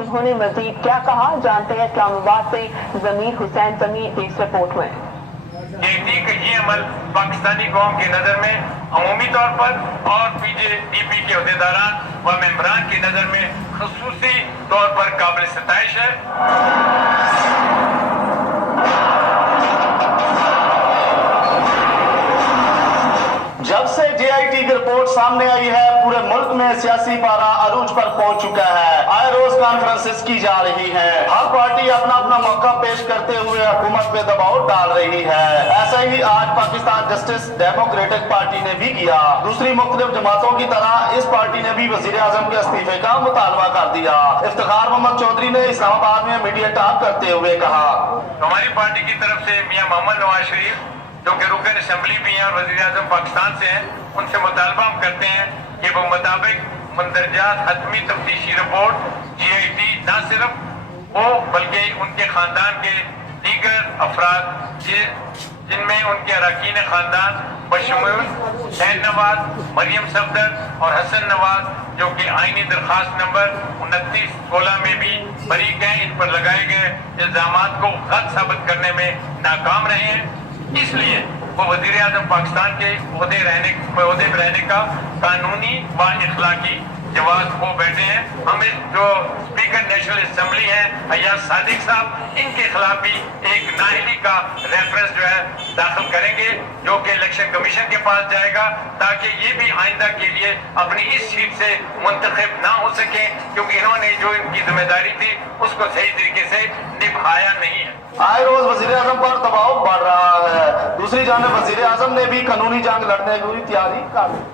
उन्होंने मजीद क्या कहा, जानते हैं इस्लामाबाद से ज़मीर हुसैन समी इस रिपोर्ट में। जेडी का ये अमल पाकिस्तानी कौम की नज़र में अमूमी तौर पर और पीजेडीपी के अहदेदारान व मेंबरान की नज़र में खसूसी तौर पर काबिल सताइश है। जब से जेआईटी की रिपोर्ट सामने आई है, पूरे मुल्क में सियासी पारा अरूज पर पहुंच चुका है। आए रोज कॉन्फ्रेंसेस की जा रही है, हर पार्टी अपना अपना मौका पेश करते हुए हुकूमत पे दबाव डाल रही है। ऐसा ही आज पाकिस्तान जस्टिस डेमोक्रेटिक पार्टी ने भी किया। दूसरी मुख्तलिफ जमातों की तरह इस पार्टी ने भी वजीर आजम के इस्तीफे का मुतालबा कर दिया। इफ्तिखार मोहम्मद चौधरी ने इस्लामाबाद में मीडिया टॉक करते हुए कहा, हमारी पार्टी की तरफ से मियां मोहम्मद नवाज शरीफ जो कि रुकन असेंबली भी हैं और वज़ीर आज़म पाकिस्तान से हैं, उनसे मुतालबा हम करते हैं कि वो मुताबिक मंदरजात हतमी तफ्तीशी रिपोर्ट जेआईटी न सिर्फ हो बल्कि उनके ख़ानदान के दीगर अफराद जिनमें उनके अरकान ख़ानदान बशमूल हुसैन नवाज, मरियम सफदर और हसन नवाज जो कि आईनी दरख्वास्त नंबर 29/16 में भी बरी गए, इन पर लगाए गए इल्ज़ामात को गलत साबित करने में नाकाम रहे हैं। इसलिए वो वज़ीर आज़म पाकिस्तान के ओहदे में रहने का कानूनी व इखलाकी जवाब खो बैठे हैं। हम इस जो स्पीकर नेशनल असेंबली हैं अय्याज सादिक साहब, इनके खिलाफ भी एक नाअहली का रेफरेंस जो है दाखिल करेंगे जो कि इलेक्शन कमीशन के पास जाएगा, ताकि ये भी आइंदा के लिए अपनी इस सीट से मुंतखब ना हो सके, क्योंकि इन्होंने जो इनकी जिम्मेदारी थी उसको सही तरीके से निभाया नहीं है। आए रोज वजीर आजम पर दबाव बढ़ रहा है। दूसरी जानब वजीर आजम ने भी कानूनी जंग लड़ने की तैयारी कर दी।